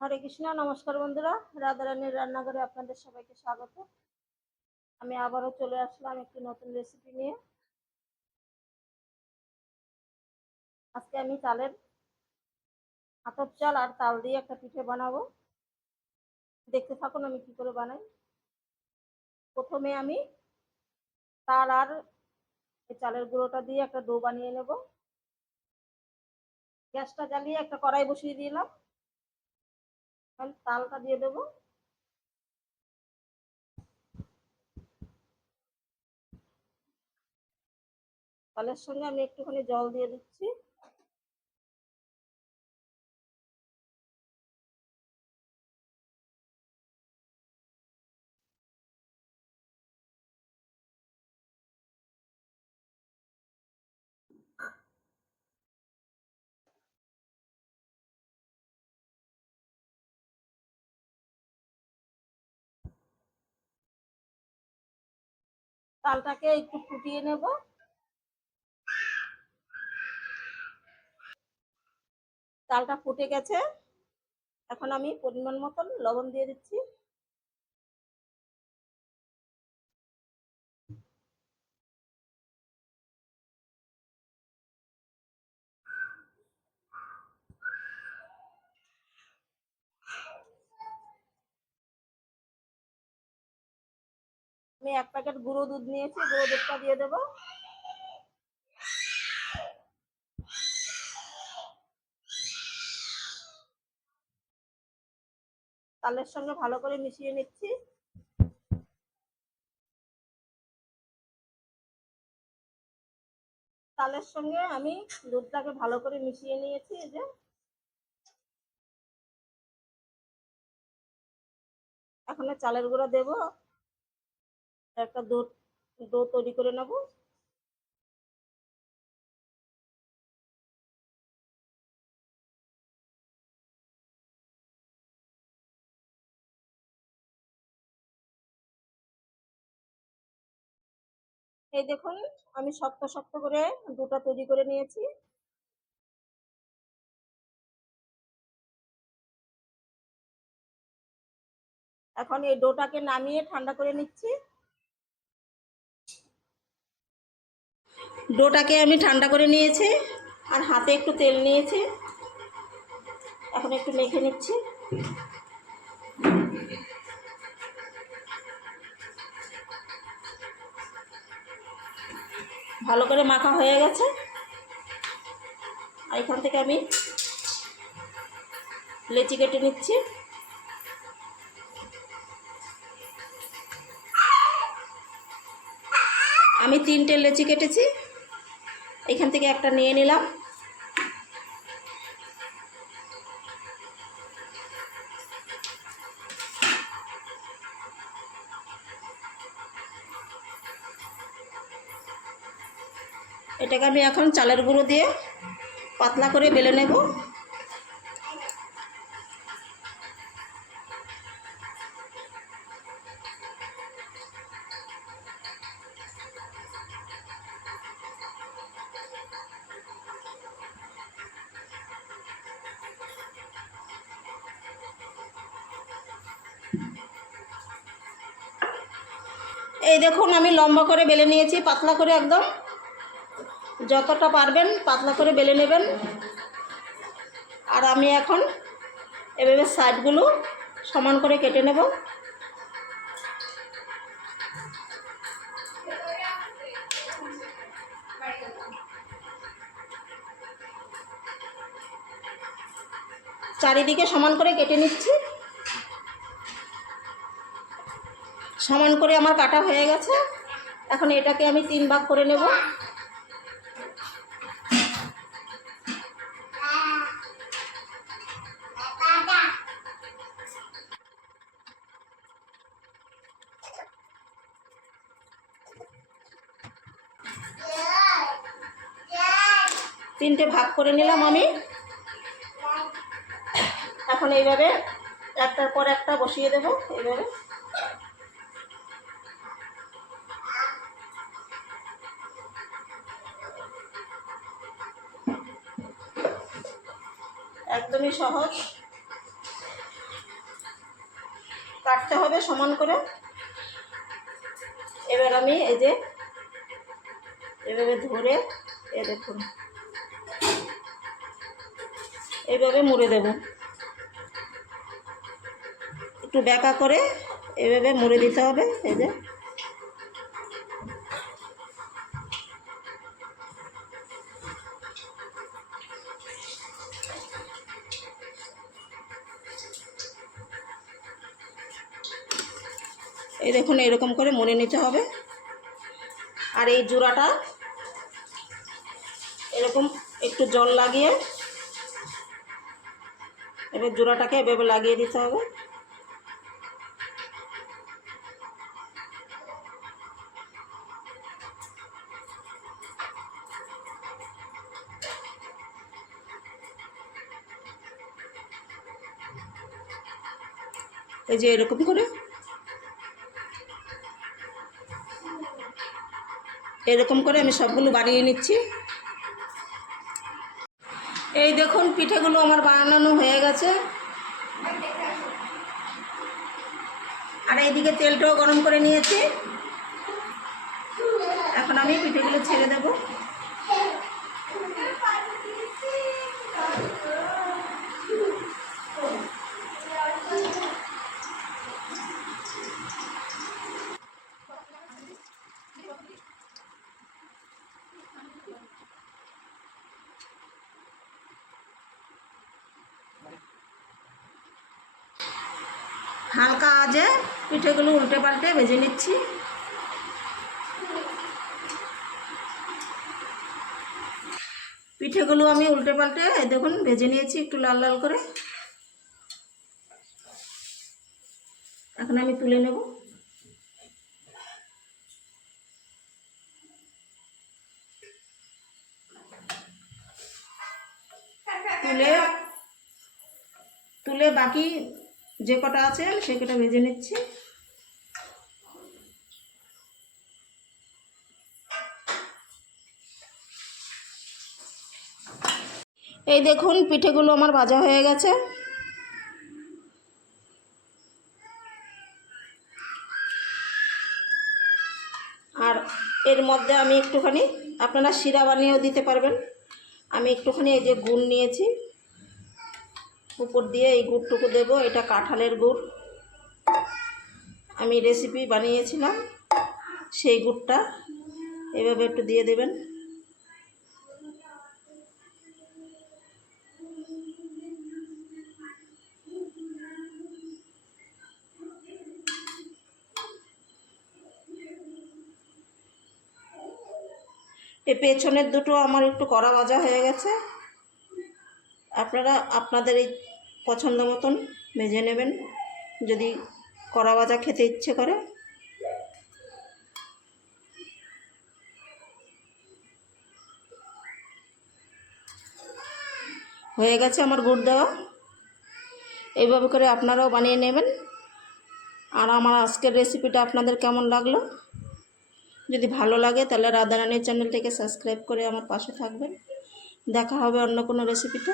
হরে কৃষ্ণ। নমস্কার বন্ধুরা, রাধারানীর রান্নাঘরে আপনাদের সবাইকে স্বাগত। আমি আবারও চলে আসলাম একটি নতুন রেসিপি নিয়ে। আজকে আমি আতপ চাল আর তাল দিয়ে একটা পিঠে বানাবো। দেখতে থাকুন আমি কি করে বানাই। প্রথমে আমি তাল আর চালের গুঁড়োটা দিয়ে একটা ডো বানিয়ে নেব। গ্যাসটা জ্বালিয়ে একটা কড়াই বসিয়ে দিলাম। তালটা দিয়ে দেবো। তালের সঙ্গে আমি একটুখানি জল দিয়ে দিচ্ছি। তালটাকে একটু ফুটিয়ে নেব। তালটা ফুটে গেছে, এখন আমি পরিমাণ মতন লবণ দিয়ে দিচ্ছি। আমি 1 প্যাকেট গুঁড়ো দুধ নিয়েছি, গুঁড়ো দুধটা দিয়ে দেবো। তালের সঙ্গে ভালো করে মিশিয়ে নিচ্ছি। তালের সঙ্গে আমি দুধটাকে ভালো করে মিশিয়ে নিয়েছি। এই যে এখন চালের গুঁড়া দেবো, একটা ডো তৈরি করে নেব। এই দেখুন, আমি শক্ত শক্ত করে ডোটা তৈরি করে নিয়েছি। এখন এই ডোটাকে নামিয়ে ঠান্ডা করে নিচ্ছি। ডোটাকে আমি ঠান্ডা করে নিয়েছি আর হাতে একটু তেল নিয়েছি। এখন একটু মেখে নিচ্ছি। ভালো করে মাখা হয়ে গেছে। আর এখান থেকে আমি লেচি কেটে নিচ্ছি। আমি 3টে লেচি কেটেছি, এখান থেকে একটা নিয়ে নিলাম। এটাকে আমি এখন চালের গুঁড়ো দিয়ে পাতলা করে বেলে নেব। এই দেখুন, আমি লম্বা করে বেলে নিয়েছি, পাতলা করে একদম। যতটা পারবেন পাতলা করে বেলে নেবেন। আর আমি এখন এভাবে সাইডগুলো সমান করে কেটে নেব। চারিদিকে সমান করে কেটে নিচ্ছি। সমান করে আমার কাটা হয়ে গেছে। এখন এটাকে আমি 3 ভাগ করে নেব। তিনটে ভাগ করে নিলাম আমি। এখন এইভাবে একটার পর একটা বসিয়ে দেব। এইভাবে একদমই সহজ। রাখতে হবে সমান করে। এবার আমি এই যে এভাবে ধরে দেখুন এইভাবে মুড়ে দেব, একটু ব্যাকা করে এভাবে মুড়ে দিতে হবে। এই যে এই দেখুন এরকম করে মুড়ে নিতে হবে। আর এই জোড়াটা এরকম একটু জল লাগিয়ে এবার জোড়াটাকে এভাবে লাগিয়ে দিতে হবে। এই যে এরকম করে আমি সবগুলো বানিয়ে নিচ্ছি। এই দেখুন পিঠেগুলো আমার বানানো হয়ে গেছে। আর এইদিকে তেলটাও গরম করে নিয়েছি। এখন আমি পিঠেগুলো ছেড়ে দেব। হালকা আঁচে পিঠেগুলো উল্টে পাল্টে ভেজে নিচ্ছি। পিঠেগুলো আমি উল্টে পাল্টে দেখুন ভেজে নিয়েছি একটু লাল লাল করে। এখন আমি তুলে নেব। তুলে বাকি যে কটা আছে সে কটা ভেজে নিচ্ছি। এই দেখুন পিঠেগুলো আমার ভাজা হয়ে গেছে। আর এর মধ্যে আমি একটুখানি, আপনারা শিরা বানিয়েও দিতে পারবেন, আমি একটুখানি এই যে গুড় নিয়েছি, উপর দিয়ে এই গুড়টুকু দেব। এটা কাঁঠালের গুড়, আমি রেসিপি বানিয়েছিলাম, সেই গুড়টা এভাবে একটু দিয়ে দেবেন। এই পেছনের দুটো আমার একটু কড়া ভাজা হয়ে গেছে। আপনারা আপনাদের এই পছন্দ মতন ভেজে নেবেন যদি কড়া ভাজা খেতে ইচ্ছে করে। হয়ে গেছে আমার গুড় দেওয়া। এইভাবে করে আপনারাও বানিয়ে নেবেন। আর আমার আজকের রেসিপিটা আপনাদের কেমন লাগলো, যদি ভালো লাগে তাহলে রাধারানীর চ্যানেলটিকে সাবস্ক্রাইব করে আমার পাশে থাকবেন। দেখা হবে অন্য কোনো রেসিপিতে।